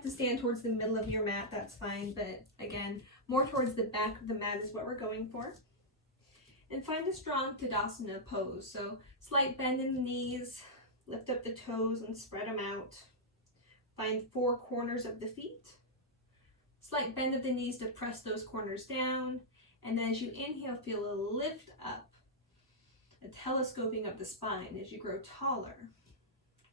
have to stand towards the middle of your mat, that's fine, but again, more towards the back of the mat is what we're going for. And find a strong Tadasana pose. So slight bend in the knees, lift up the toes and spread them out. Find 4 corners of the feet. Slight bend of the knees to press those corners down. And then as you inhale, feel a lift up, a telescoping of the spine as you grow taller.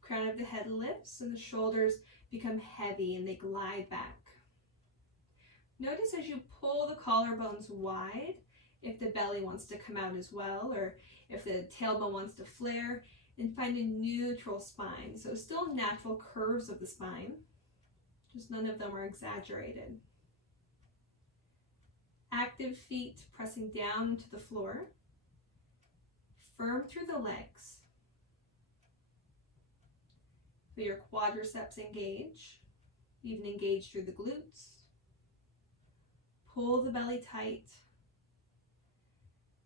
Crown of the head lifts and the shoulders become heavy and they glide back. Notice as you pull the collarbones wide, if the belly wants to come out as well, or if the tailbone wants to flare, and find a neutral spine. So still natural curves of the spine, just none of them are exaggerated. Active feet pressing down into the floor, firm through the legs. Feel your quadriceps engage, even engage through the glutes. Pull the belly tight.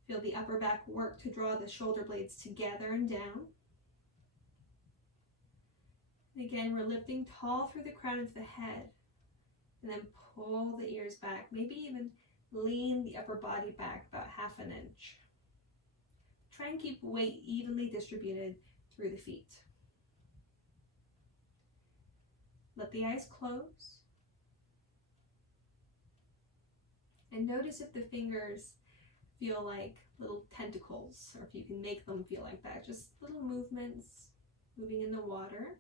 Feel the upper back work to draw the shoulder blades together and down. And again, we're lifting tall through the crown of the head, and then pull the ears back, maybe even lean the upper body back about 1/2 inch. Try and keep weight evenly distributed through the feet. Let the eyes close. And notice if the fingers feel like little tentacles, or if you can make them feel like that. Just little movements, moving in the water.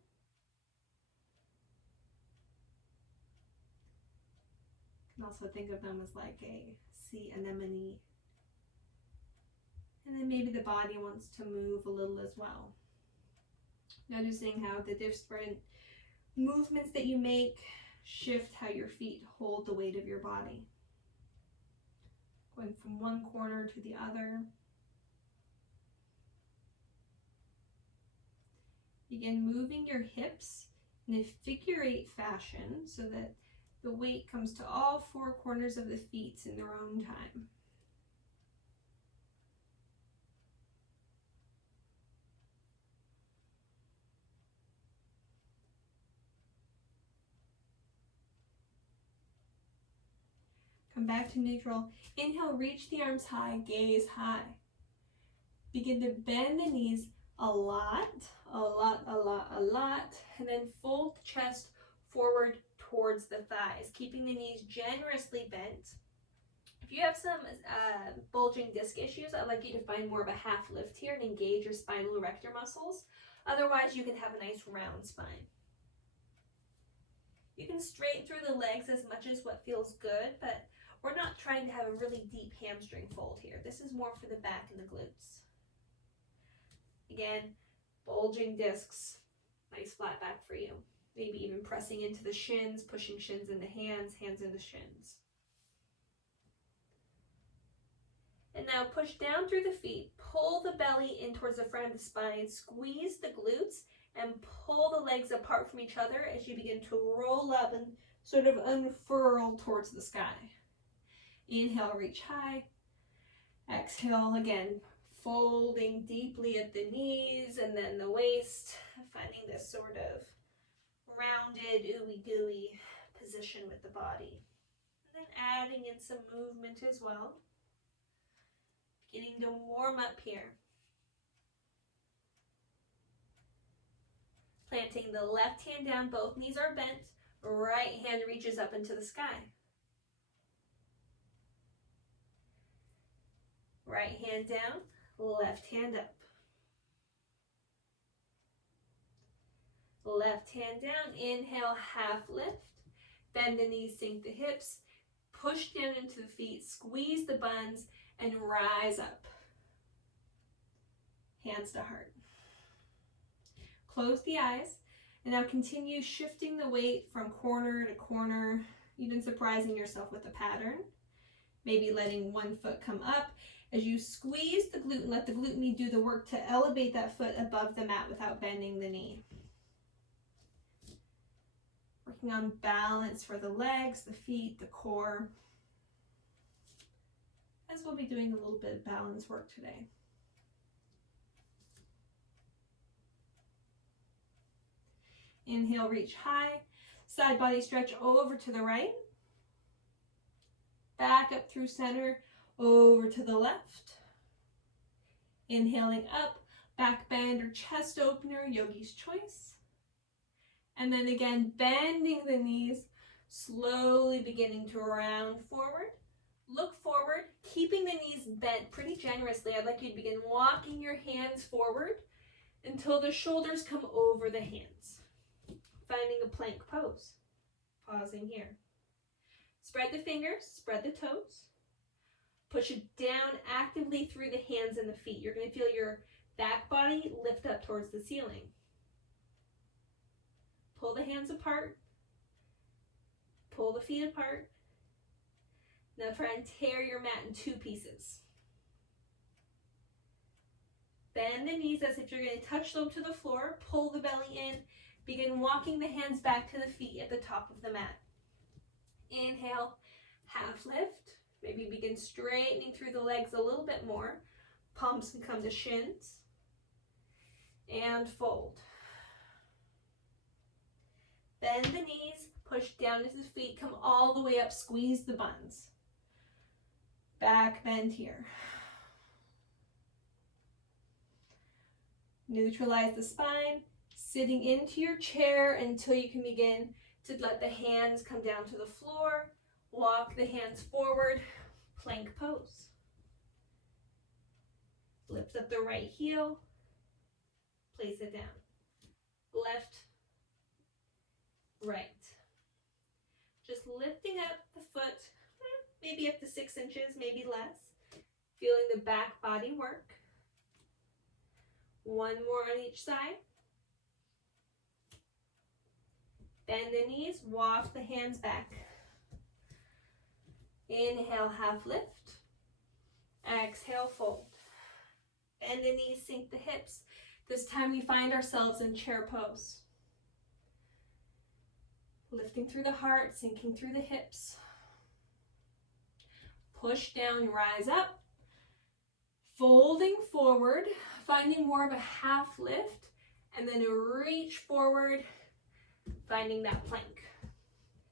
You can also think of them as like a sea anemone. And then maybe the body wants to move a little as well. Noticing how the different movements that you make shift how your feet hold the weight of your body. Going from one corner to the other. Begin moving your hips in a figure 8 fashion so that the weight comes to all 4 corners of the feet in their own time. Come back to neutral. Inhale, reach the arms high, gaze high. Begin to bend the knees a lot, and then fold the chest forward towards the thighs, keeping the knees generously bent. If you have some bulging disc issues, I'd like you to find more of a half lift here and engage your spinal erector muscles. Otherwise, you can have a nice round spine. You can straighten through the legs as much as what feels good, but we're not trying to have a really deep hamstring fold here. This is more for the back and the glutes. Again, bulging discs, nice flat back for you. Maybe even pressing into the shins, pushing shins into hands, hands into shins. And now push down through the feet, pull the belly in towards the front of the spine, squeeze the glutes, and pull the legs apart from each other as you begin to roll up and sort of unfurl towards the sky. Inhale, reach high. Exhale, again, folding deeply at the knees and then the waist, finding this sort of rounded, ooey gooey position with the body. And then adding in some movement as well. Beginning to warm up here. Planting the left hand down, both knees are bent. Right hand reaches up into the sky. Right hand down, left hand up. Left hand down, inhale, half lift. Bend the knees, sink the hips. Push down into the feet, squeeze the buns, and rise up. Hands to heart. Close the eyes, and now continue shifting the weight from corner to corner, even surprising yourself with the pattern. Maybe letting one foot come up as you squeeze the glute and let the glute med do the work to elevate that foot above the mat without bending the knee. Working on balance for the legs, the feet, the core, as we'll be doing a little bit of balance work today. Inhale, reach high. Side body stretch over to the right. Back up through center, over to the left. Inhaling up, back bend or chest opener, yogi's choice. And then again, bending the knees, slowly beginning to round forward. Look forward, keeping the knees bent pretty generously. I'd like you to begin walking your hands forward until the shoulders come over the hands. Finding a plank pose. Pausing here. Spread the fingers, spread the toes. Push it down actively through the hands and the feet. You're going to feel your back body lift up towards the ceiling. Pull the hands apart. Pull the feet apart. Now try and tear your mat in two pieces. Bend the knees as if you're going to touch them to the floor. Pull the belly in. Begin walking the hands back to the feet at the top of the mat. Inhale, half lift. Maybe begin straightening through the legs a little bit more. Palms can come to shins. And fold. Bend the knees, push down into the feet, come all the way up, squeeze the buns. Back bend here. Neutralize the spine, sitting into your chair until you can begin to let the hands come down to the floor. Walk the hands forward, plank pose. Lift up the right heel, place it down. Left, right. Just lifting up the foot, maybe up to 6 inches, maybe less. Feeling the back body work. One more on each side. Bend the knees, walk the hands back. Inhale, half lift. Exhale, fold. Bend the knees, sink the hips. This time we find ourselves in chair pose. Lifting through the heart, sinking through the hips. Push down, rise up. Folding forward, finding more of a half lift, and then a reach forward, finding that plank.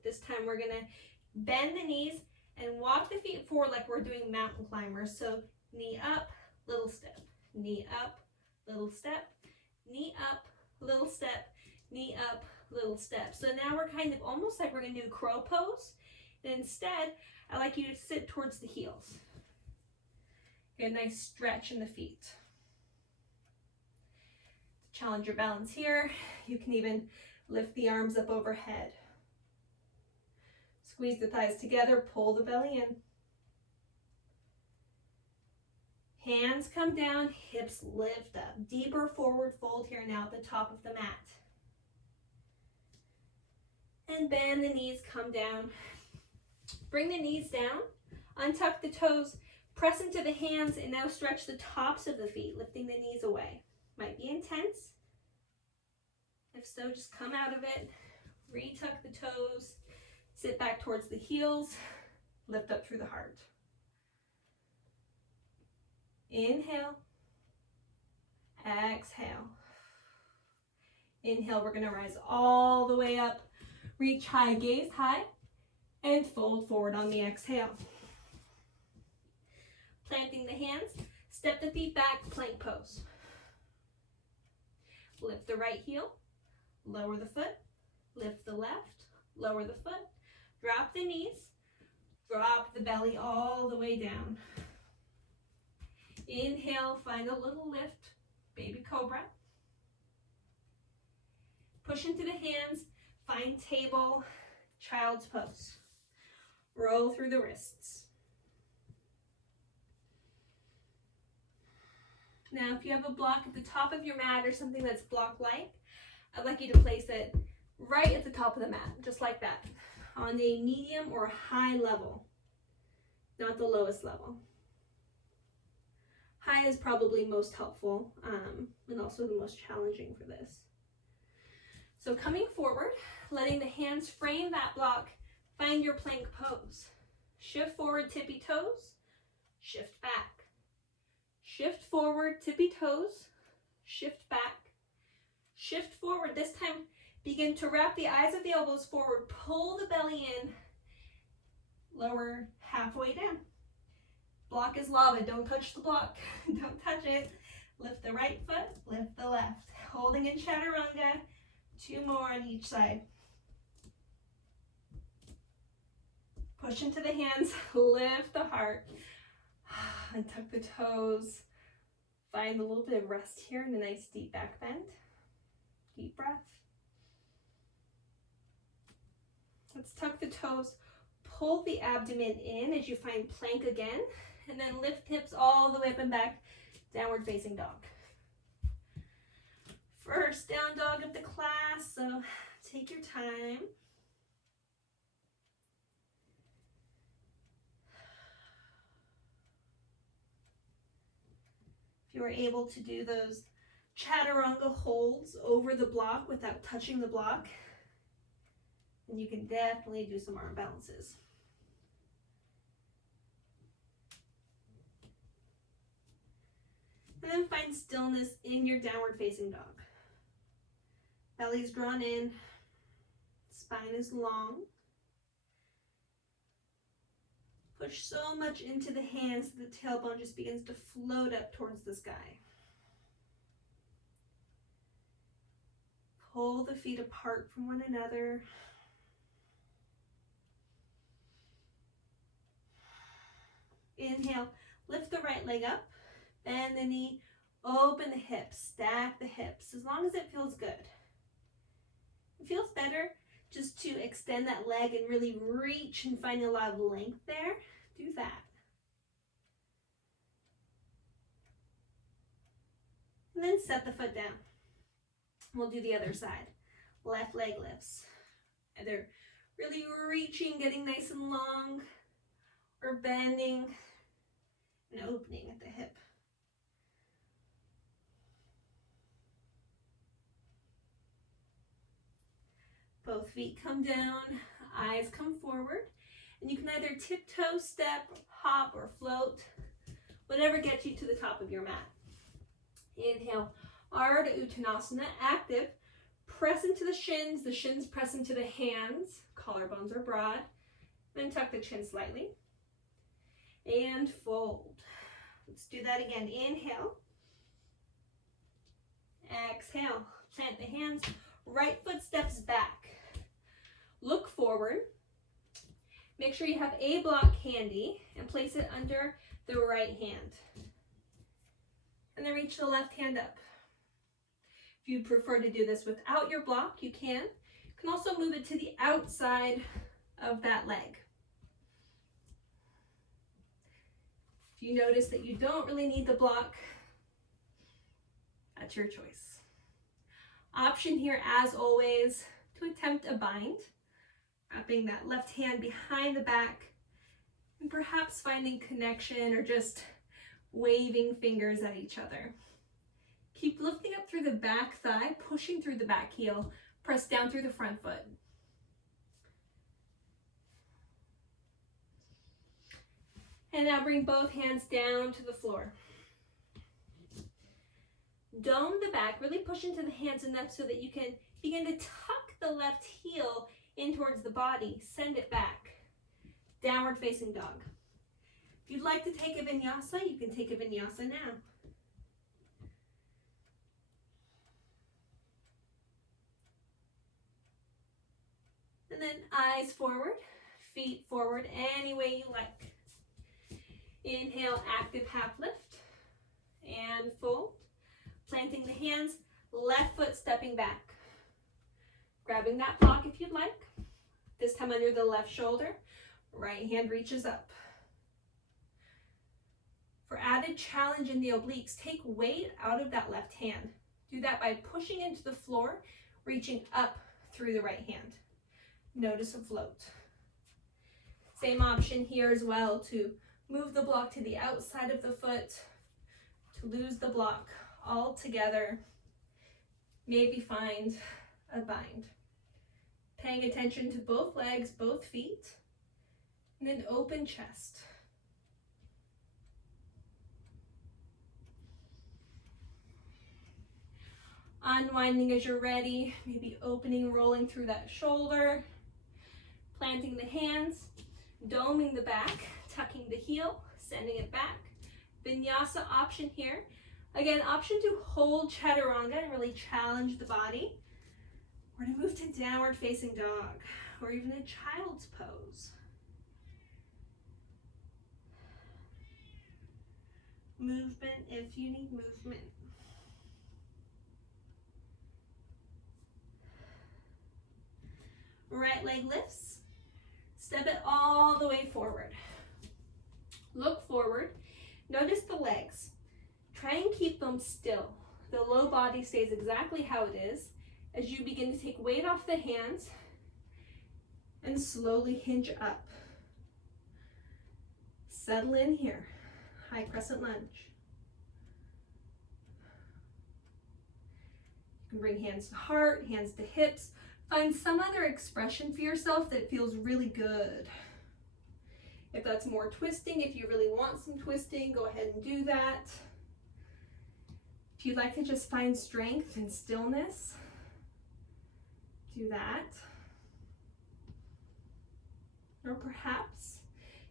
This time we're gonna bend the knees and walk the feet forward like we're doing mountain climbers. So knee up, little step, knee up, little step, knee up, little step, knee up, little step. So now we're kind of almost like we're gonna do crow pose. And instead, I'd like you to sit towards the heels. Get a nice stretch in the feet. To challenge your balance here, you can even lift the arms up overhead. Squeeze the thighs together, pull the belly in. Hands come down, hips lift up. Deeper forward fold here now at the top of the mat. And bend the knees, come down. Bring the knees down, untuck the toes, press into the hands, and now stretch the tops of the feet, lifting the knees away. Might be intense. If so, just come out of it. Retuck the toes. Sit back towards the heels. Lift up through the heart. Inhale. Exhale. Inhale, we're going to rise all the way up. Reach high, gaze high, and fold forward on the exhale. Planting the hands, step the feet back, plank pose. Lift the right heel, lower the foot, lift the left, lower the foot, drop the knees, drop the belly all the way down. Inhale, find a little lift, baby cobra. Push into the hands, find table, child's pose. Roll through the wrists. Now, if you have a block at the top of your mat or something that's block-like, I'd like you to place it right at the top of the mat, just like that, on a medium or high level, not the lowest level. High is probably most helpful and also the most challenging for this. So coming forward, letting the hands frame that block, find your plank pose. Shift forward, tippy toes, shift back. Shift forward, tippy toes, shift back, shift forward. This time, Begin to wrap the eyes of the elbows forward. Pull the belly in. Lower halfway down. Block is lava. Don't touch the block. Don't touch it. Lift the right foot. Lift the left. Holding in chaturanga. 2 more on each side. Push into the hands. Lift the heart. And tuck the toes. Find a little bit of rest here and a nice deep back bend. Deep breath. Let's tuck the toes. Pull the abdomen in as you find plank again. And then lift hips all the way up and back. Downward facing dog. First down dog of the class, so take your time. If you are able to do those chaturanga holds over the block without touching the block, then you can definitely do some arm balances. And then find stillness in your downward facing dog. Belly's drawn in, spine is long. Push so much into the hands that the tailbone just begins to float up towards the sky. Pull the feet apart from one another. Inhale, lift the right leg up, bend the knee, open the hips, stack the hips, as long as it feels good. It feels better just to extend that leg and really reach and find a lot of length there. Do that. And then set the foot down. We'll do the other side. Left leg lifts. Either really reaching, getting nice and long, or bending and opening at the hip. Both feet come down, eyes come forward, and you can either tiptoe, step, hop, or float, whatever gets you to the top of your mat. Inhale, Ardha Uttanasana, active. Press into the shins press into the hands, collarbones are broad, then tuck the chin slightly, and fold. Let's do that again. Inhale, exhale, plant the hands, right foot steps back. Look forward. Make sure you have a block handy and place it under the right hand. And then reach the left hand up. If you prefer to do this without your block, you can. You can also move it to the outside of that leg. If you notice that you don't really need the block, that's your choice. Option here, as always, to attempt a bind. Wrapping that left hand behind the back and perhaps finding connection or just waving fingers at each other. Keep lifting up through the back thigh, pushing through the back heel, press down through the front foot. And now bring both hands down to the floor. Dome the back, really push into the hands enough so that you can begin to tuck the left heel in towards the body, send it back. Downward facing dog. If you'd like to take a vinyasa, you can take a vinyasa now. And then eyes forward, feet forward, any way you like. Inhale, active half lift, and fold. Planting the hands, left foot stepping back. Grabbing that block if you'd like. This time under the left shoulder, right hand reaches up. For added challenge in the obliques, take weight out of that left hand. Do that by pushing into the floor, reaching up through the right hand. Notice a float. Same option here as well, to move the block to the outside of the foot, to lose the block altogether. Maybe find a bind. Paying attention to both legs, both feet, and then open chest. Unwinding as you're ready, maybe opening, rolling through that shoulder, planting the hands, doming the back, tucking the heel, sending it back. Vinyasa option here. Again, option to hold chaturanga and really challenge the body, or to move to downward facing dog, or even a child's pose. Movement if you need movement. Right leg lifts. Step it all the way forward. Look forward. Notice the legs. Try and keep them still. The low body stays exactly how it is as you begin to take weight off the hands and slowly hinge up. Settle in here. High crescent lunge. You can bring hands to heart, hands to hips. Find some other expression for yourself that feels really good. If that's more twisting, if you really want some twisting, go ahead and do that. If you'd like to just find strength and stillness, do that. Or perhaps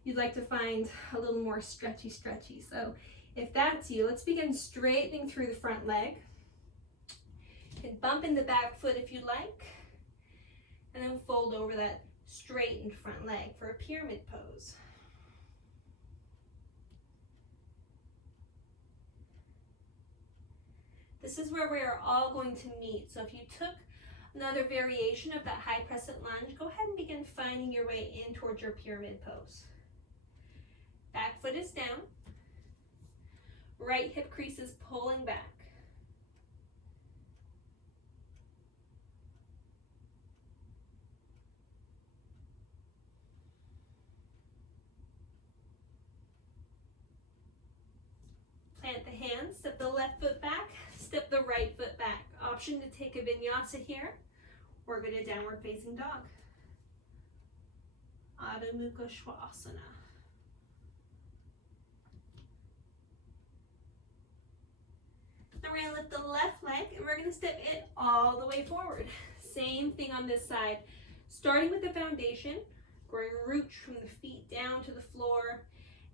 you'd like to find a little more stretchy. So if that's you, let's begin straightening through the front leg. You can bump in the back foot if you like, and then fold over that straightened front leg for a pyramid pose. This is where we are all going to meet. So if you took another variation of that high crescent lunge, go ahead and begin finding your way in towards your pyramid pose. Back foot is down. Right hip crease is pulling back. Plant the hands, step the left foot back, step the right foot back. Option to take a vinyasa here, or go to downward facing dog. Adho Mukha Svanasana. Now we're going to lift the left leg and we're going to step it all the way forward. Same thing on this side. Starting with the foundation, growing roots from the feet down to the floor,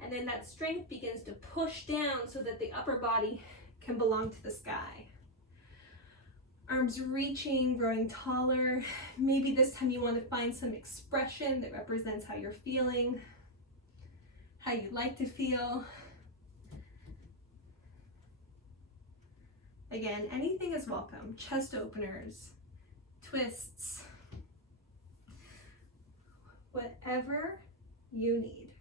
and then that strength begins to push down so that the upper body can belong to the sky. Arms reaching, growing taller. Maybe this time you want to find some expression that represents how you're feeling, how you'd like to feel. Again, anything is welcome. Chest openers, twists, whatever you need.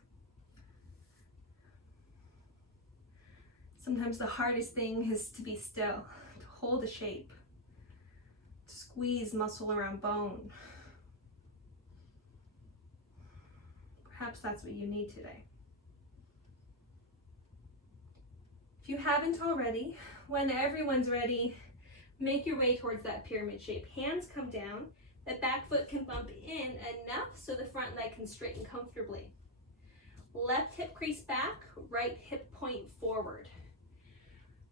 Sometimes the hardest thing is to be still, to hold a shape, to squeeze muscle around bone. Perhaps that's what you need today. If you haven't already, when everyone's ready, make your way towards that pyramid shape. Hands come down, the back foot can bump in enough so the front leg can straighten comfortably. Left hip crease back, right hip point forward.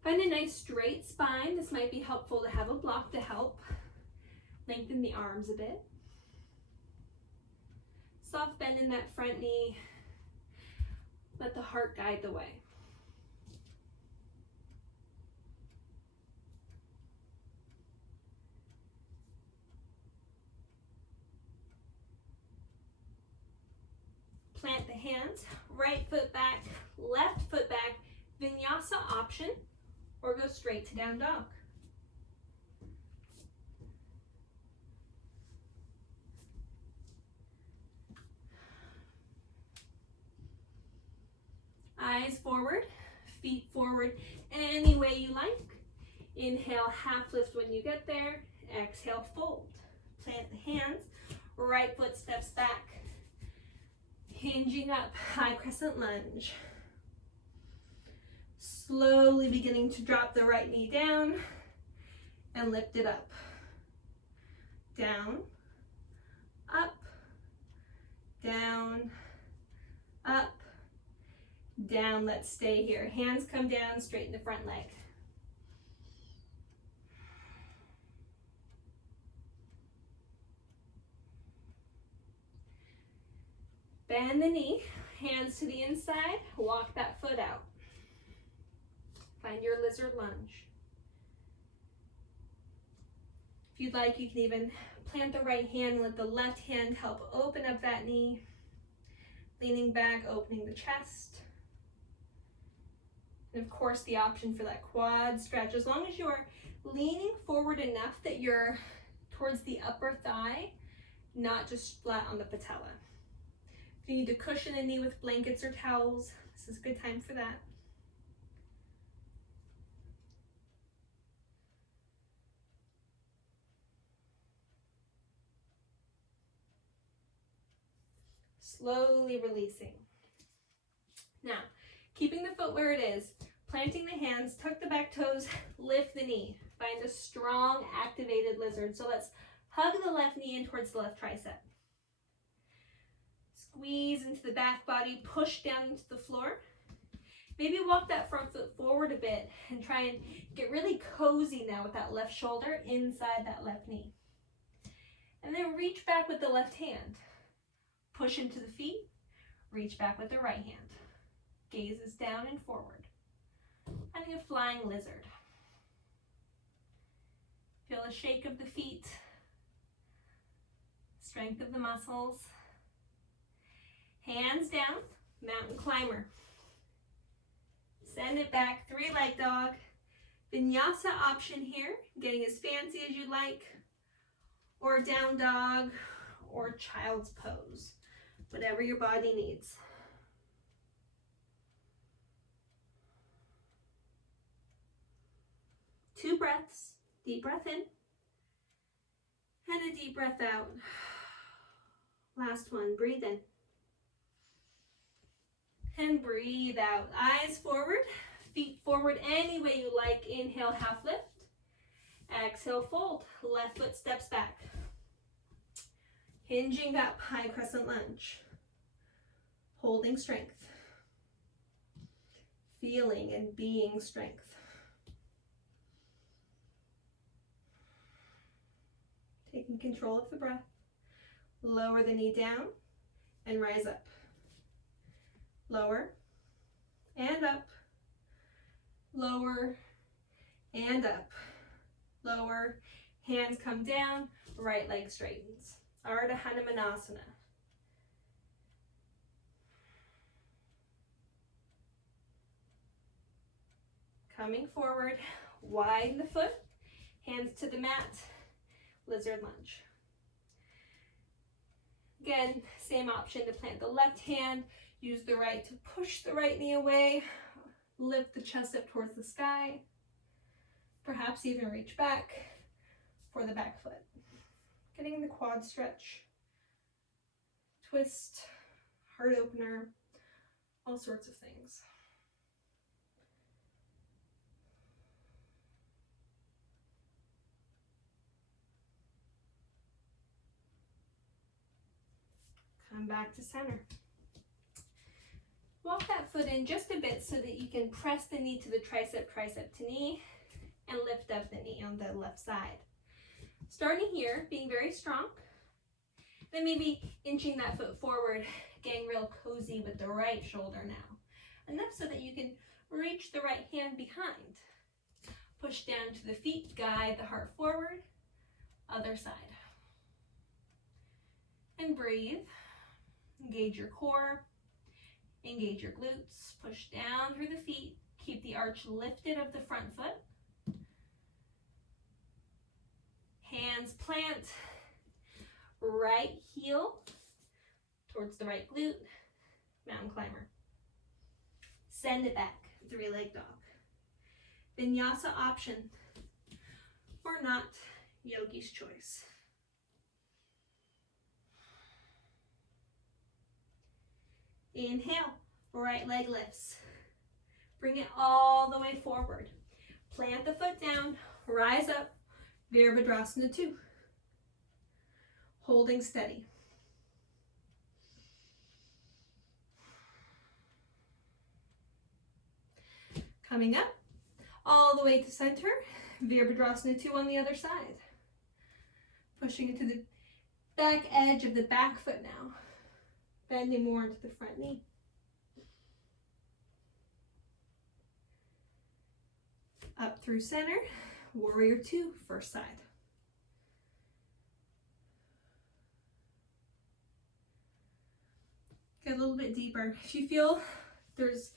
Find a nice straight spine. This might be helpful to have a block to help. Lengthen the arms a bit. Soft bend in that front knee. Let the heart guide the way. Plant the hands, right foot back, left foot back, vinyasa option, or go straight to down dog. Eyes forward, feet forward, any way you like. Inhale, half lift when you get there. Exhale, fold. Plant the hands, right foot steps back. Hinging up, high crescent lunge. Slowly beginning to drop the right knee down and lift it up. Down, up, down, up, down. Let's stay here. Hands come down, straighten the front leg. Bend the knee, hands to the inside, walk that foot out. Find your lizard lunge. If you'd like, you can even plant the right hand and let the left hand help open up that knee. Leaning back, opening the chest. And of course, the option for that quad stretch, as long as you are leaning forward enough that you're towards the upper thigh, not just flat on the patella. If you need to cushion a knee with blankets or towels, this is a good time for that. Slowly releasing. Now, keeping the foot where it is, planting the hands, tuck the back toes, lift the knee. Find a strong, activated lizard. So let's hug the left knee in towards the left tricep. Squeeze into the back body, push down into the floor. Maybe walk that front foot forward a bit and try and get really cozy now with that left shoulder inside that left knee. And then reach back with the left hand. Push into the feet, reach back with the right hand. Gaze is down and forward. Finding a flying lizard. Feel the shake of the feet, strength of the muscles. Hands down, mountain climber. Send it back, three-leg dog. Vinyasa option here, getting as fancy as you like, or down dog, or child's pose, whatever your body needs. Two breaths, deep breath in, and a deep breath out. Last one, breathe in. And breathe out. Eyes forward, feet forward any way you like. Inhale, half lift. Exhale, fold. Left foot steps back. Hinging up, high crescent lunge. Holding strength. Feeling and being strength. Taking control of the breath. Lower the knee down and rise up. Lower and up. Lower and up. Lower, hands come down, right leg straightens. Ardha Hanumanasana. Coming forward, widen the foot, hands to the mat, lizard lunge. Again, same option to plant the left hand, use the right to push the right knee away, lift the chest up towards the sky, perhaps even reach back for the back foot. Getting the quad stretch, twist, heart opener, all sorts of things. Come back to center. Walk that foot in just a bit so that you can press the knee to the tricep, tricep to knee, and lift up the knee on the left side. Starting here, being very strong, then maybe inching that foot forward, getting real cozy with the right shoulder now. Enough so that you can reach the right hand behind. Push down to the feet, guide the heart forward, other side. And breathe. Engage your core, engage your glutes, push down through the feet, keep the arch lifted of the front foot. Hands plant, right heel towards the right glute, mountain climber. Send it back, three-leg dog. Vinyasa option, or not, yogi's choice. Inhale, right leg lifts. Bring it all the way forward. Plant the foot down, rise up, Virabhadrasana 2. Holding steady. Coming up, all the way to center, Virabhadrasana 2 on the other side. Pushing it to the back edge of the back foot now. bending more into the front knee. Up through center, warrior two, first side. Get a little bit deeper. If you feel there's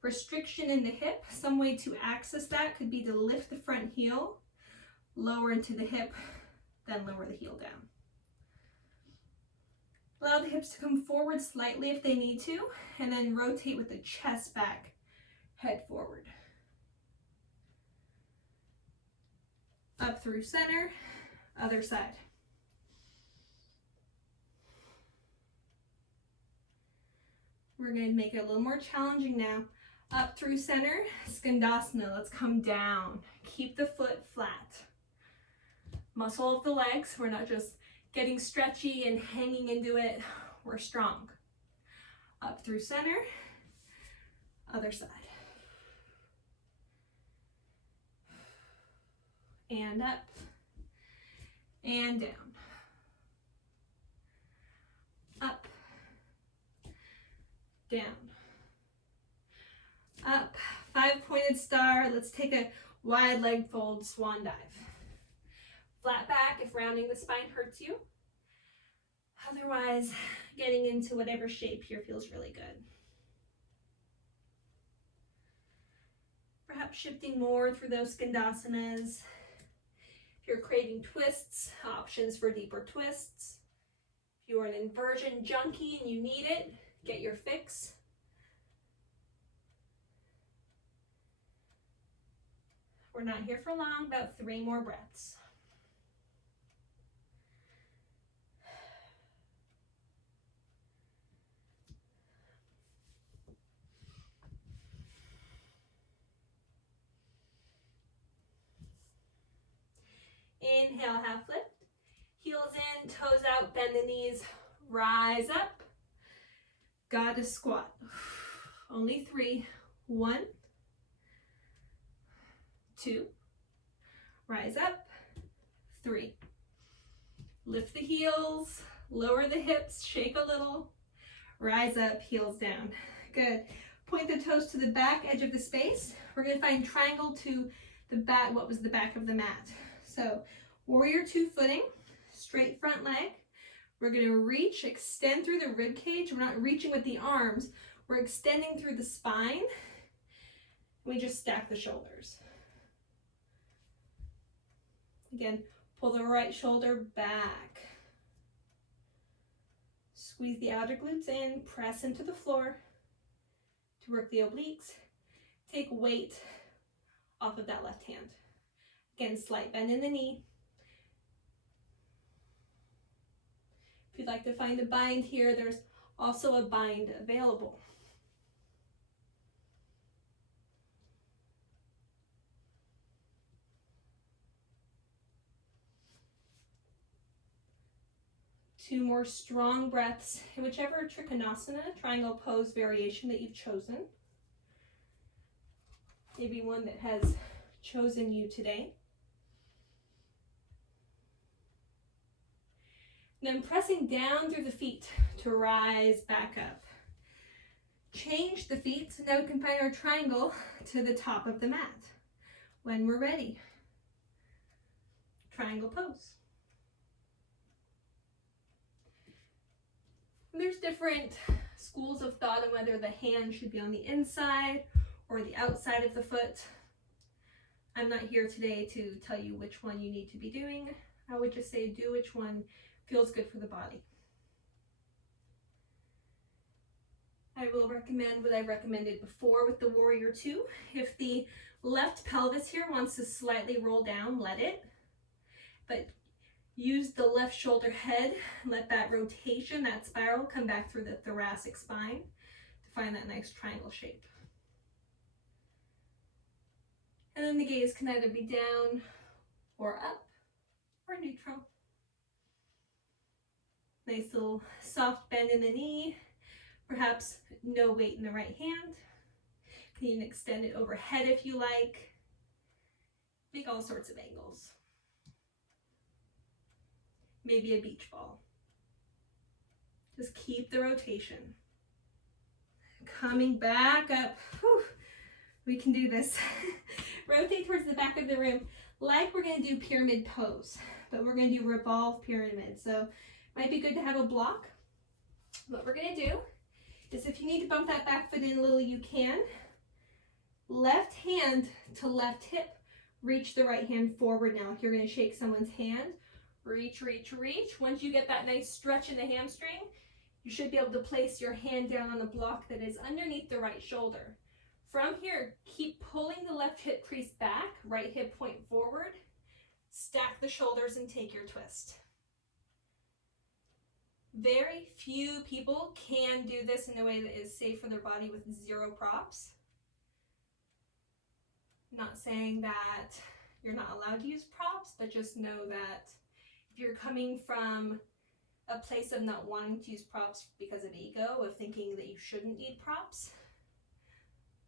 restriction in the hip, some way to access that could be to lift the front heel, lower into the hip, then lower the heel down. Allow the hips to come forward slightly if they need to, and then rotate with the chest back, head forward. Up through center, other side. We're going to make it a little more challenging now. Up through center, Skandasana. Let's come down. Keep the foot flat. Muscle of the legs. We're not just getting stretchy and hanging into it. We're strong. Up through center, other side. And up and down. Up, down, up. 5-pointed star. Let's take a wide leg fold swan dive. Flat back if rounding the spine hurts you. Otherwise, getting into whatever shape here feels really good. Perhaps shifting more through those Skandasanas. If you're craving twists, options for deeper twists. If you're an inversion junkie and you need it, get your fix. We're not here for long, about 3 more breaths. Inhale, half lift. Heels in, toes out, bend the knees, rise up. Goddess squat. Only 3. 1, 2. Rise up. 3. Lift the heels, lower the hips, shake a little. Rise up, heels down. Good. Point the toes to the back edge of the space. We're going to find triangle to the back, what was the back of the mat. So warrior two footing, straight front leg. We're going to reach, extend through the rib cage. We're not reaching with the arms. We're extending through the spine. We just stack the shoulders. Again, pull the right shoulder back. Squeeze the outer glutes in, press into the floor to work the obliques. Take weight off of that left hand. Again, slight bend in the knee. If you'd like to find a bind here, there's also a bind available. Two more strong breaths in whichever Trikonasana, triangle pose variation that you've chosen. Maybe one that has chosen you today. And then pressing down through the feet to rise back up. Change the feet, so now we can find our triangle to the top of the mat. When we're ready, triangle pose. And there's different schools of thought on whether the hand should be on the inside or the outside of the foot. I'm not here today to tell you which one you need to be doing. I would just say do which one feels good for the body. I will recommend what I've recommended before with the warrior two. If the left pelvis here wants to slightly roll down, let it. But use the left shoulder head, let that rotation, that spiral come back through the thoracic spine to find that nice triangle shape. And then the gaze can either be down or up or neutral. Nice little soft bend in the knee, perhaps no weight in the right hand. You can even extend it overhead if you like. Make all sorts of angles. Maybe a beach ball. Just keep the rotation. Coming back up. Whew. We can do this. Rotate towards the back of the room like we're going to do pyramid pose, but we're going to do revolve pyramid. So it might be good to have a block. What we're going to do is, if you need to bump that back foot in a little, you can. Left hand to left hip, reach the right hand forward now. If you're going to shake someone's hand, reach, reach, reach. Once you get that nice stretch in the hamstring, you should be able to place your hand down on a block that is underneath the right shoulder. From here, keep pulling the left hip crease back, right hip point forward, stack the shoulders and take your twist. Very few people can do this in a way that is safe for their body with zero props. Not saying that you're not allowed to use props, but just know that if you're coming from a place of not wanting to use props because of ego, of thinking that you shouldn't need props,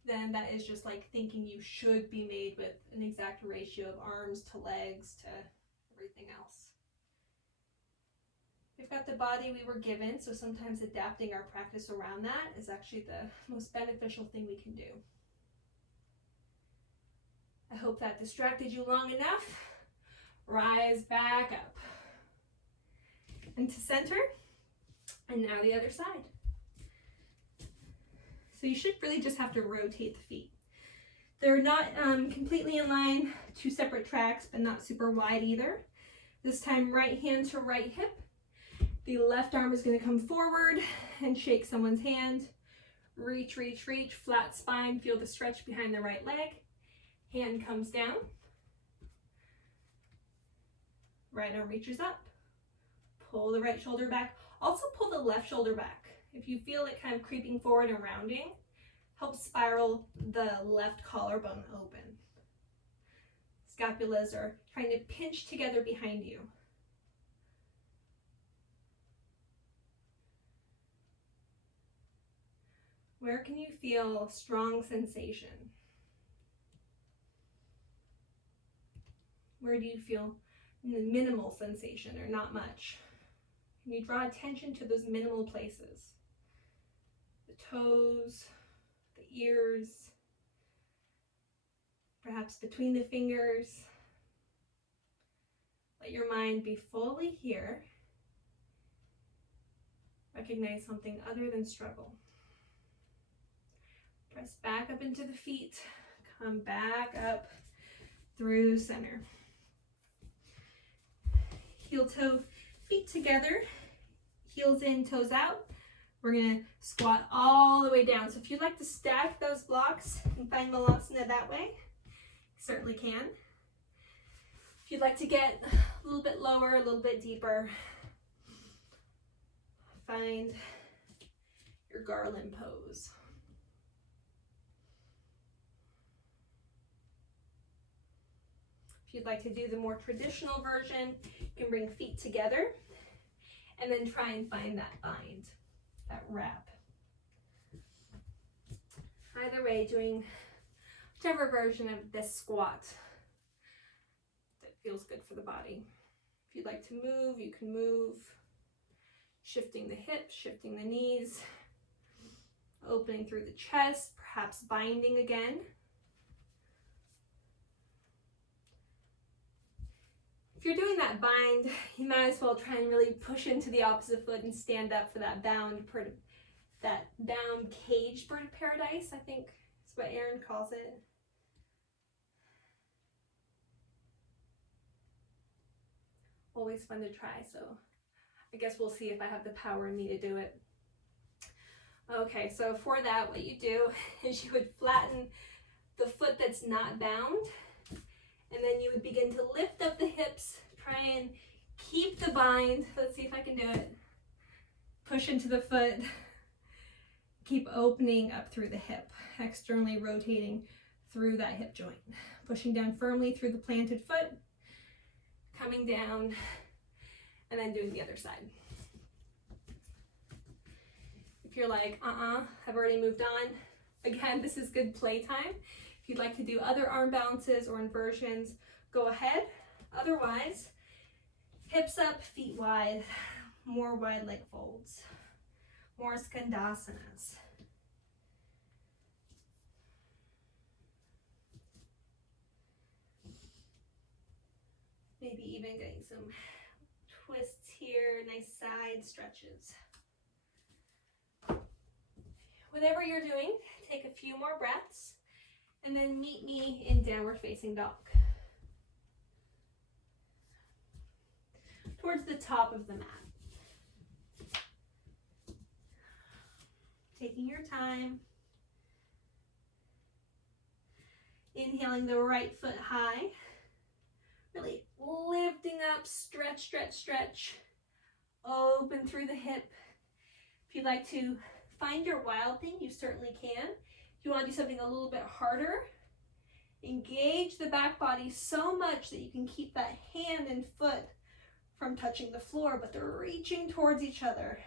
then that is just like thinking you should be made with an exact ratio of arms to legs to everything else. We've got the body we were given, so sometimes adapting our practice around that is actually the most beneficial thing we can do. I hope that distracted you long enough. Rise back up. Into center, and now the other side. So you should really just have to rotate the feet. They're not completely in line, two separate tracks, but not super wide either. This time, right hand to right hip. The left arm is going to come forward and shake someone's hand. Reach, reach, reach, flat spine, feel the stretch behind the right leg. Hand comes down. Right arm reaches up. Pull the right shoulder back. Also pull the left shoulder back. If you feel it kind of creeping forward and rounding, help spiral the left collarbone open. Scapulas are trying to pinch together behind you. Where can you feel strong sensation? Where do you feel minimal sensation or not much? Can you draw attention to those minimal places? The toes, the ears, perhaps between the fingers. Let your mind be fully here. Recognize something other than struggle. Press back up into the feet. Come back up through center. Heel toe feet together. Heels in, toes out. We're going to squat all the way down. So if you'd like to stack those blocks and find Malasana that way, you certainly can. If you'd like to get a little bit lower, a little bit deeper, find your garland pose. If you'd like to do the more traditional version, you can bring feet together and then try and find that bind, that wrap. Either way, doing whichever version of this squat that feels good for the body. If you'd like to move, you can move. Shifting the hips, shifting the knees, opening through the chest, perhaps binding again. If you're doing that bind, you might as well try and really push into the opposite foot and stand up for that bound cage bird of paradise, I think is what Aaron calls it. Always fun to try, so I guess we'll see if I have the power in me to do it. Okay, so for that, what you do is you would flatten the foot that's not bound, and then you would begin to lift up the hips, try and keep the bind. Let's see if I can do it. Push into the foot, keep opening up through the hip, externally rotating through that hip joint. Pushing down firmly through the planted foot, coming down, and then doing the other side. If you're like, I've already moved on, again, this is good playtime. If you'd like to do other arm balances or inversions, go ahead. Otherwise, hips up, feet wide, more wide leg folds. More Skandasanas. Maybe even getting some twists here, nice side stretches. Whatever you're doing, take a few more breaths and then meet me in downward facing dog. Towards the top of the mat. Taking your time. Inhaling the right foot high. Really lifting up, stretch, stretch, stretch. Open through the hip. If you'd like to find your wild thing, you certainly can. If you want to do something a little bit harder, engage the back body so much that you can keep that hand and foot from touching the floor, but they're reaching towards each other.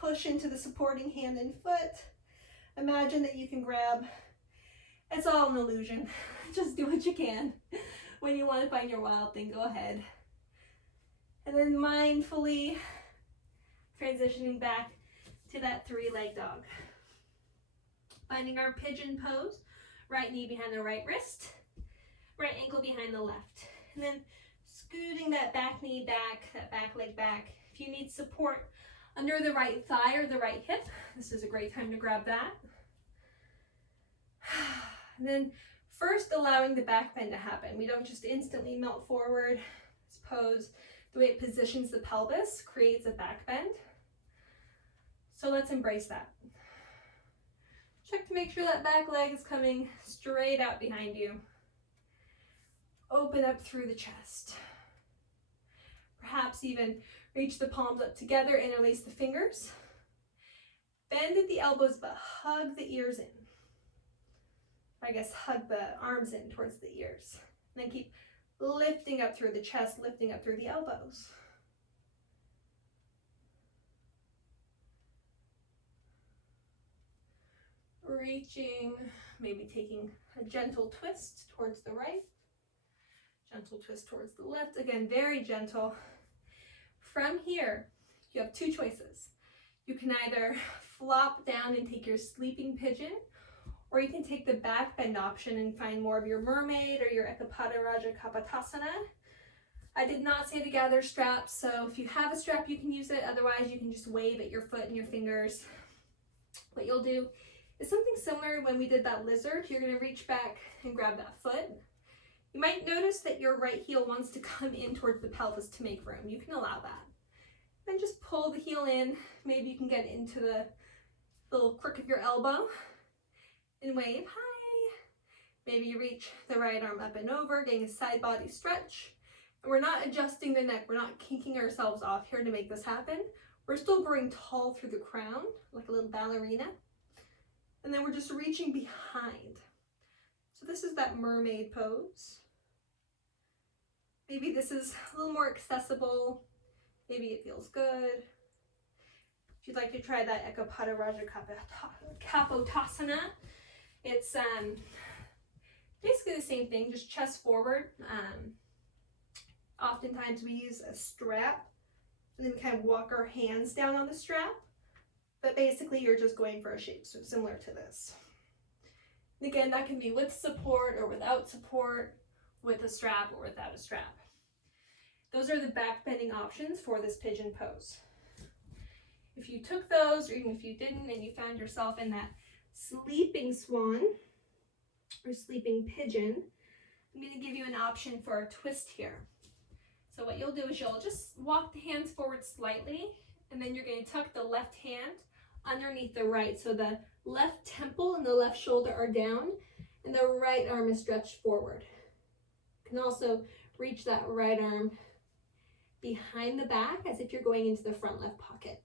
Push into the supporting hand and foot. Imagine that you can grab. It's all an illusion. Just do what you can. When you want to find your wild thing, go ahead. And then mindfully transitioning back to that three-leg dog. Finding our pigeon pose. Right knee behind the right wrist. Right ankle behind the left. And then scooting that back knee back, that back leg back. If you need support under the right thigh or the right hip, this is a great time to grab that. And then first allowing the back bend to happen. We don't just instantly melt forward. This pose, the way it positions the pelvis creates a back bend. So let's embrace that. Check to make sure that back leg is coming straight out behind you. Open up through the chest. Perhaps even reach the palms up together, interlace the fingers. Bend at the elbows, but hug the ears in. I guess hug the arms in towards the ears. And then keep lifting up through the chest, lifting up through the elbows. Reaching, maybe taking a gentle twist towards the right. Gentle twist towards the left. Again, very gentle. From here, you have two choices. You can either flop down and take your sleeping pigeon, or you can take the back bend option and find more of your mermaid or your Ekapada Raja Kapotasana. I did not say to gather straps, so if you have a strap, you can use it. Otherwise, you can just wave at your foot and your fingers. What you'll do is something similar when we did that lizard. You're going to reach back and grab that foot. You might notice that your right heel wants to come in towards the pelvis to make room. You can allow that. Then just pull the heel in. Maybe you can get into the little crook of your elbow and wave, hi. Maybe you reach the right arm up and over, getting a side body stretch. And we're not adjusting the neck. We're not kinking ourselves off here to make this happen. We're still growing tall through the crown, like a little ballerina. And then we're just reaching behind. So this is that mermaid pose. Maybe this is a little more accessible. Maybe it feels good. If you'd like to try that Ekapada Raja Kapotasana, it's basically the same thing, just chest forward. Oftentimes we use a strap and then we kind of walk our hands down on the strap. But basically you're just going for a shape so similar to this. And again, that can be with support or without support, with a strap or without a strap. Those are the back bending options for this pigeon pose. If you took those, or even if you didn't, and you found yourself in that sleeping swan or sleeping pigeon, I'm going to give you an option for a twist here. So what you'll do is you'll just walk the hands forward slightly, and then you're going to tuck the left hand underneath the right. So the left temple and the left shoulder are down, and the right arm is stretched forward. You can also reach that right arm behind the back as if you're going into the front left pocket.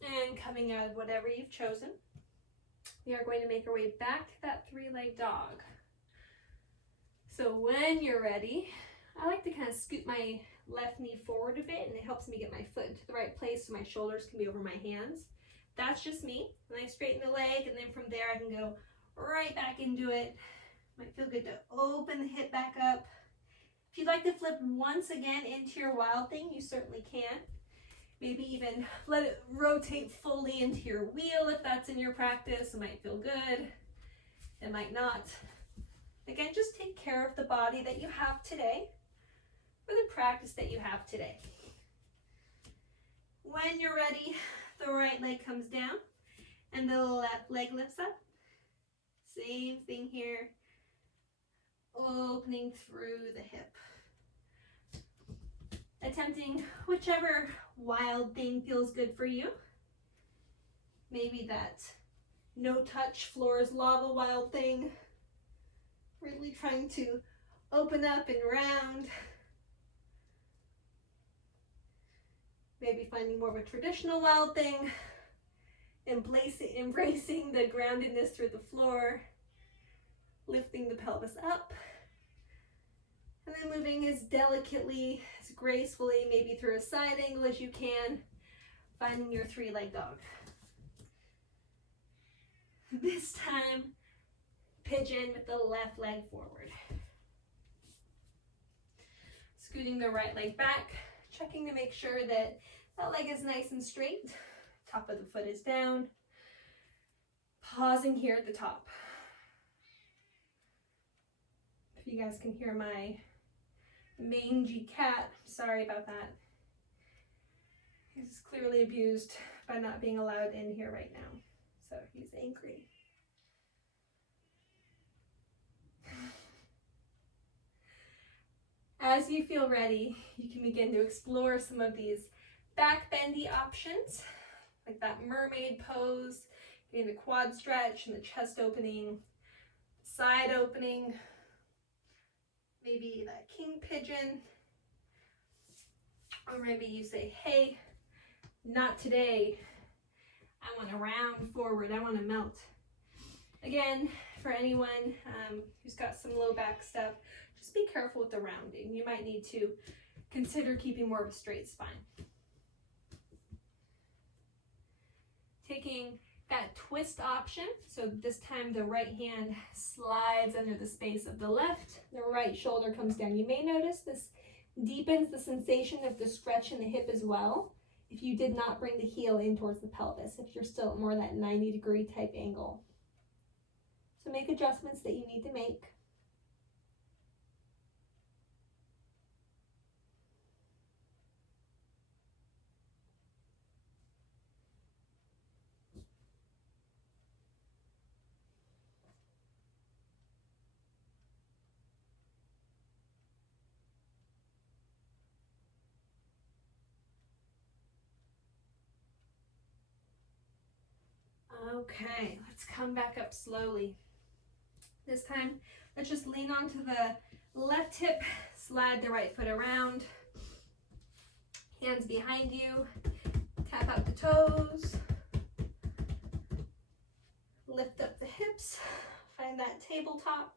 And coming out of whatever you've chosen, we are going to make our way back to that three-legged dog. So when you're ready, I like to kind of scoot my left knee forward a bit, and it helps me get my foot into the right place so my shoulders can be over my hands. That's just me. And I straighten the leg, and then from there I can go right back into it. Might feel good to open the hip back up. If you'd like to flip once again into your wild thing, you certainly can. Maybe even let it rotate fully into your wheel if that's in your practice. It might feel good. It might not. Again, just take care of the body that you have today, or the practice that you have today. When you're ready, the right leg comes down and the left leg lifts up. Same thing here, opening through the hip. Attempting whichever wild thing feels good for you. Maybe that no touch floor is lava wild thing. Really trying to open up and round. Maybe finding more of a traditional wild thing. Embracing the groundedness through the floor. Lifting the pelvis up. And then moving as delicately, as gracefully, maybe through a side angle as you can. Finding your three-legged dog. This time, pigeon with the left leg forward. Scooting the right leg back, checking to make sure that that leg is nice and straight. Top of the foot is down. Pausing here at the top. If you guys can hear my mangy cat, sorry about that. He's clearly abused by not being allowed in here right now. So he's angry. As you feel ready, you can begin to explore some of these back bendy options, like that mermaid pose, getting the quad stretch and the chest opening, side opening, maybe that king pigeon, or maybe you say, hey, not today. I want to round forward. I want to melt. Again, for anyone who's got some low back stuff, just be careful with the rounding. You might need to consider keeping more of a straight spine. Taking that twist option, so this time the right hand slides under the space of the left, the right shoulder comes down. You may notice this deepens the sensation of the stretch in the hip as well, if you did not bring the heel in towards the pelvis, if you're still at more that 90-degree type angle. So make adjustments that you need to make. Okay, let's come back up slowly. This time, let's just lean onto the left hip, slide the right foot around, hands behind you, tap out the toes, lift up the hips, find that tabletop,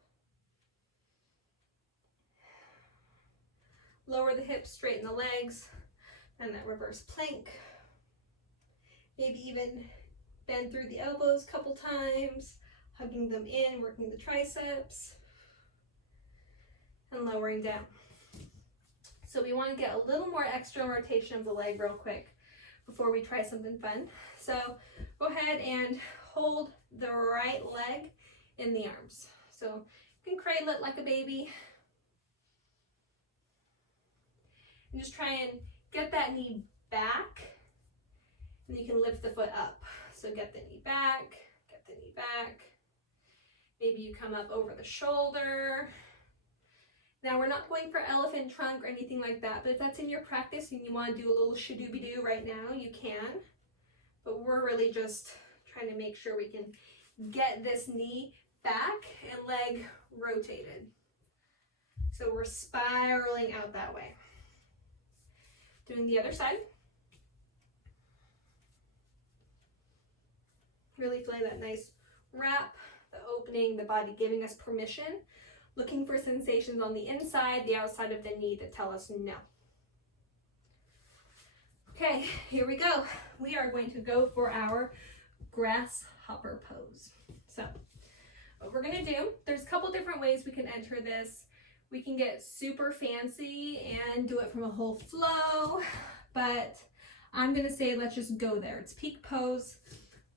lower the hips, straighten the legs, and that reverse plank. Maybe even bend through the elbows a couple times, hugging them in, working the triceps, and lowering down. So we want to get a little more extra rotation of the leg real quick before we try something fun. So go ahead and hold the right leg in the arms. So you can cradle it like a baby. And just try and get that knee back, and you can lift the foot up. So get the knee back, get the knee back. Maybe you come up over the shoulder. Now we're not going for elephant trunk or anything like that, but if that's in your practice and you want to do a little shadooby-doo right now, you can. But we're really just trying to make sure we can get this knee back and leg rotated. So we're spiraling out that way. Doing the other side. Really feeling that nice wrap, the opening, the body giving us permission, looking for sensations on the inside, the outside of the knee that tell us no. Okay, here we go. We are going to go for our grasshopper pose. So what we're gonna do, there's a couple different ways we can enter this. We can get super fancy and do it from a whole flow, but I'm gonna say let's just go there. It's peak pose.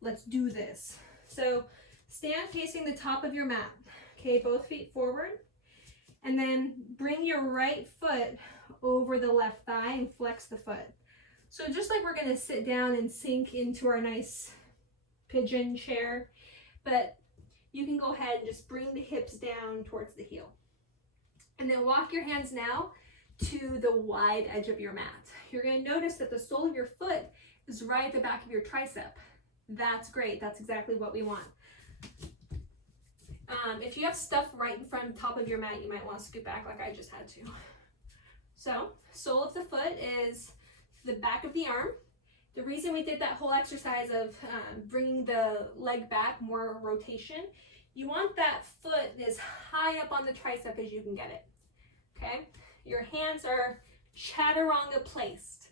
Let's do this. So stand facing the top of your mat. Okay, both feet forward. And then bring your right foot over the left thigh and flex the foot. So just like we're gonna sit down and sink into our nice pigeon chair, but you can go ahead and just bring the hips down towards the heel. And then walk your hands now to the wide edge of your mat. You're gonna notice that the sole of your foot is right at the back of your tricep. That's great, that's exactly what we want. If you have stuff right in front of the top of your mat, you might want to scoot back like I just had to. So, sole of the foot is the back of the arm. The reason we did that whole exercise of bringing the leg back, more rotation, you want that foot as high up on the tricep as you can get it, okay? Your hands are chaturanga placed.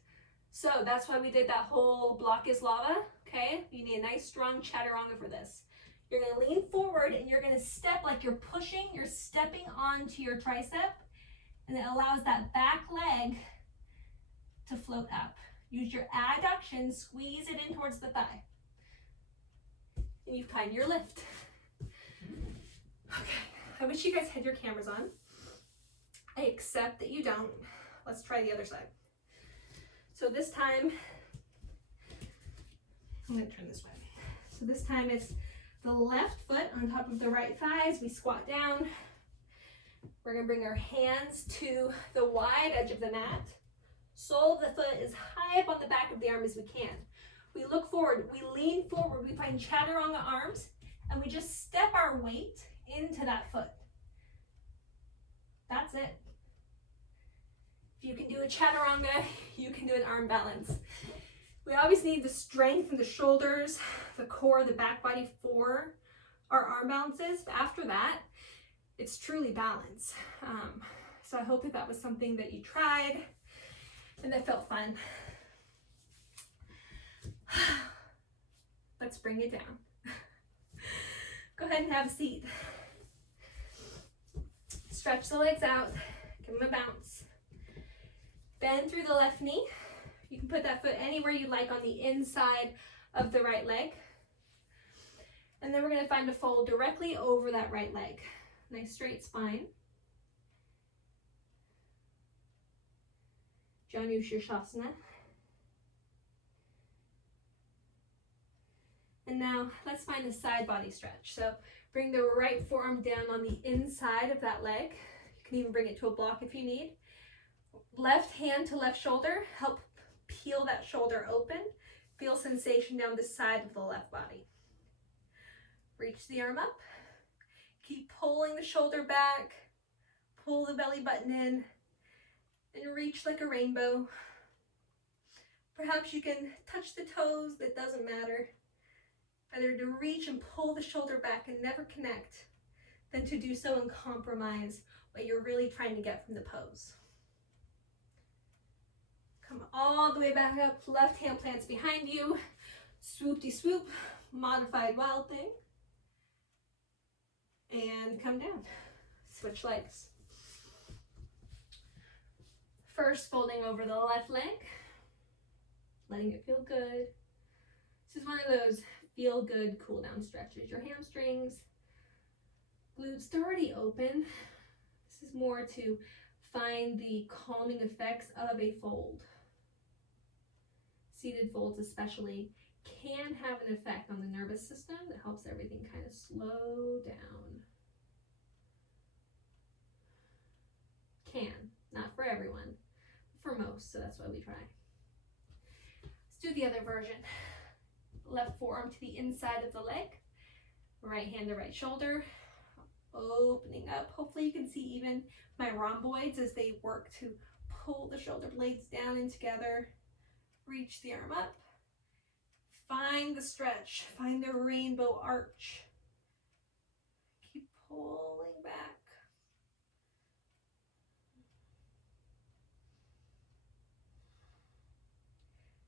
So that's why we did that whole block is lava, okay? You need a nice strong chaturanga for this. You're gonna lean forward and you're gonna step like you're pushing, you're stepping onto your tricep, and it allows that back leg to float up. Use your adduction, squeeze it in towards the thigh. And you find your lift. Okay, I wish you guys had your cameras on. I accept that you don't. Let's try the other side. So this time, I'm gonna turn this way. So this time it's the left foot on top of the right thigh as we squat down. We're gonna bring our hands to the wide edge of the mat. Sole of the foot as high up on the back of the arm as we can. We look forward, we lean forward, we find chaturanga arms, and we just step our weight into that foot. That's it. If you can do a chaturanga, you can do an arm balance. We always need the strength in the shoulders, the core, the back body for our arm balances. But after that, it's truly balance. So I hope that was something that you tried and that felt fun. Let's bring it down. Go ahead and have a seat. Stretch the legs out, give them a bounce. Bend through the left knee. You can put that foot anywhere you like on the inside of the right leg. And then we're gonna find a fold directly over that right leg. Nice straight spine. Janushirshasana. And now let's find a side body stretch. So bring the right forearm down on the inside of that leg. You can even bring it to a block if you need. Left hand to left shoulder, help peel that shoulder open. Feel sensation down the side of the left body. Reach the arm up. Keep pulling the shoulder back. Pull the belly button in and reach like a rainbow. Perhaps you can touch the toes, that doesn't matter. Better to reach and pull the shoulder back and never connect than to do so and compromise what you're really trying to get from the pose. Come all the way back up, left hand plants behind you. Swoop-de-swoop, modified wild thing. And come down. Switch legs. First, folding over the left leg, letting it feel good. This is one of those feel good cool down stretches. Your hamstrings, glutes, they're already open. This is more to find the calming effects of a fold. Seated folds especially can have an effect on the nervous system that helps everything kind of slow down. Can, not for everyone, but for most, so that's why we try. Let's do the other version. Left forearm to the inside of the leg, right hand to right shoulder, opening up. Hopefully you can see even my rhomboids as they work to pull the shoulder blades down and together. Reach the arm up. Find the stretch, find the rainbow arch. pulling back.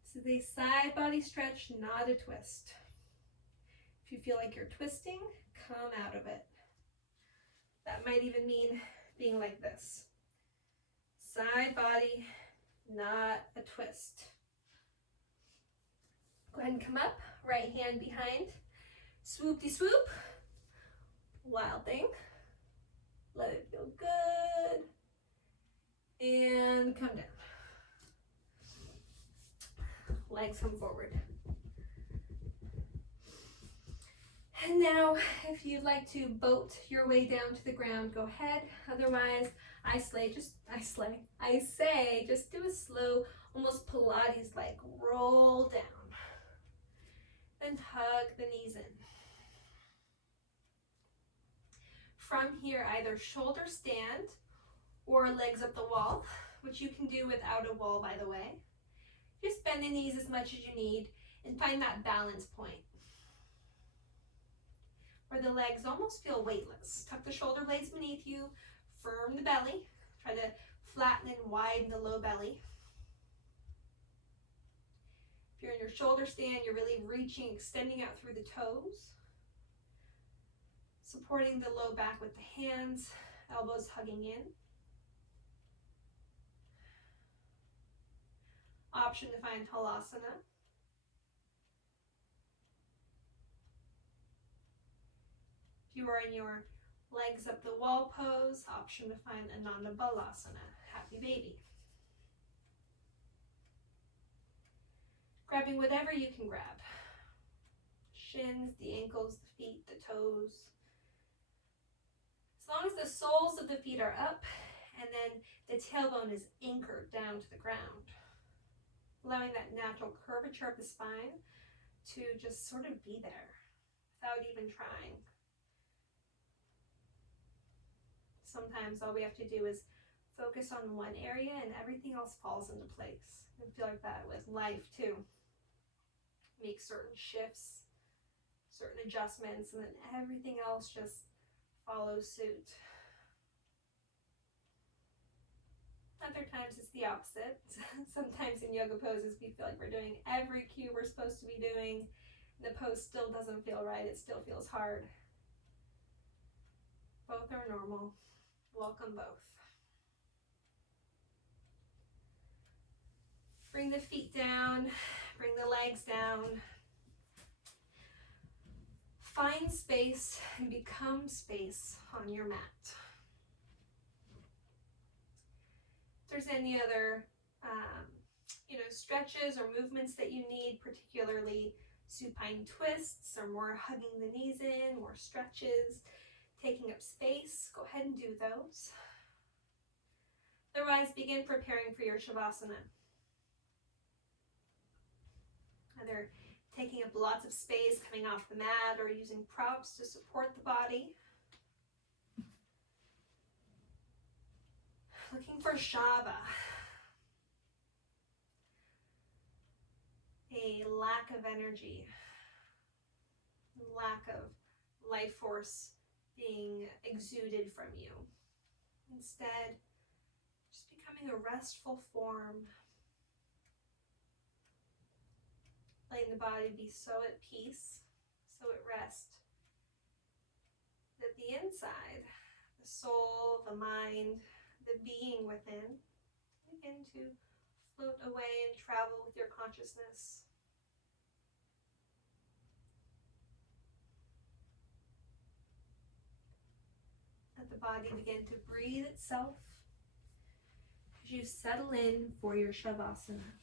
This is a side body stretch, not a twist. If you feel like you're twisting, come out of it. That might even mean being like this. Side body, not a twist. Go ahead and come up, right hand behind. Swoop-de-swoop. Wild thing. Let it feel good. And come down. Legs come forward. And now, if you'd like to boat your way down to the ground, go ahead. Otherwise, I say, just do a slow, almost Pilates-like roll down. Then hug the knees in. From here, either shoulder stand or legs up the wall, which you can do without a wall, by the way. Just bend the knees as much as you need and find that balance point where the legs almost feel weightless. Tuck the shoulder blades beneath you, firm the belly. Try to flatten and widen the low belly. If you're in your shoulder stand, you're really reaching, extending out through the toes. Supporting the low back with the hands, elbows hugging in. Option to find halasana. If you are in your legs up the wall pose, option to find Ananda Balasana, happy baby. Grabbing whatever you can grab. Shins, the ankles, the feet, the toes. As long as the soles of the feet are up and then the tailbone is anchored down to the ground. Allowing that natural curvature of the spine to just sort of be there without even trying. Sometimes all we have to do is focus on one area and everything else falls into place. I feel like that with life too. Make certain shifts, certain adjustments, and then everything else just follows suit. Other times it's the opposite. Sometimes in yoga poses we feel like we're doing every cue we're supposed to be doing. The pose still doesn't feel right. It still feels hard. Both are normal. Welcome both. Bring the feet down. Bring the legs down. Find space and become space on your mat. If there's any other stretches or movements that you need, particularly supine twists or more hugging the knees in, more stretches, taking up space, go ahead and do those. Otherwise, begin preparing for your shavasana. Either taking up lots of space, coming off the mat, or using props to support the body. Looking for shava. A lack of energy, lack of life force being exuded from you. Instead, just becoming a restful form, letting the body be so at peace, so at rest, that the inside, the soul, the mind, the being within, begin to float away and travel with your consciousness. Let the body begin to breathe itself as you settle in for your shavasana.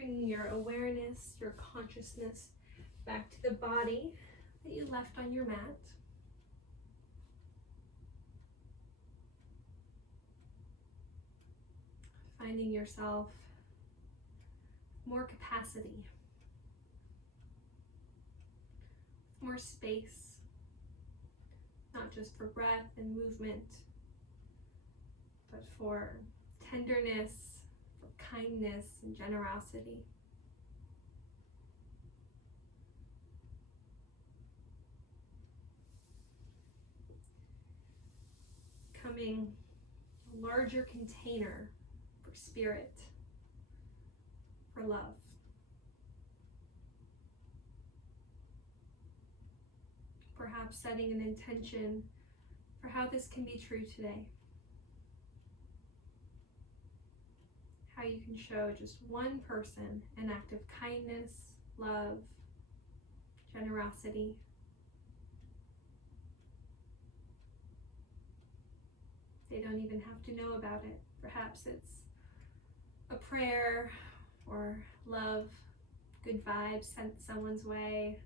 Bringing your awareness, your consciousness back to the body that you left on your mat. Finding yourself more capacity, more space, not just for breath and movement, but for tenderness, for kindness and generosity. Becoming a larger container for spirit, for love. Perhaps setting an intention for how this can be true today. How you can show just one person an act of kindness, love, generosity. They don't even have to know about it. Perhaps it's a prayer or love, good vibes sent someone's way,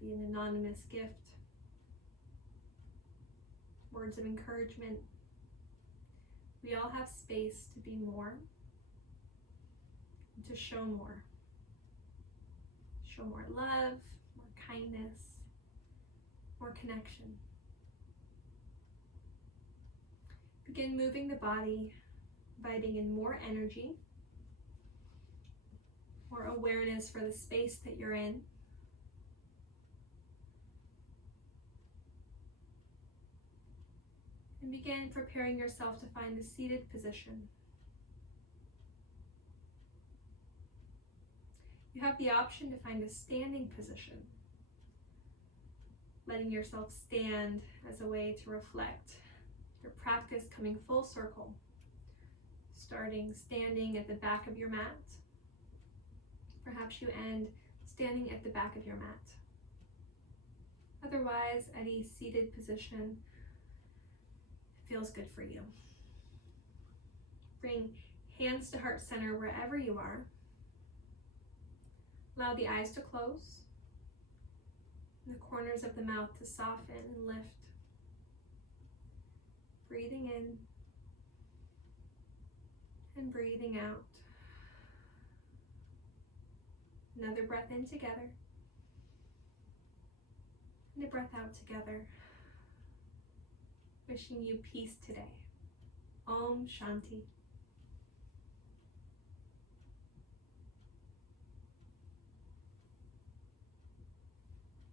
maybe an anonymous gift, words of encouragement. We all have space to be more, and to show more. Show more love, more kindness, more connection. Begin moving the body, inviting in more energy, more awareness for the space that you're in. And begin preparing yourself to find a seated position. You have the option to find a standing position, letting yourself stand as a way to reflect your practice coming full circle, starting standing at the back of your mat. Perhaps you end standing at the back of your mat. Otherwise, any seated position feels good for you. Bring hands to heart center wherever you are. Allow the eyes to close, and the corners of the mouth to soften and lift. Breathing in and breathing out. Another breath in together, and a breath out together. Wishing you peace today. Om Shanti.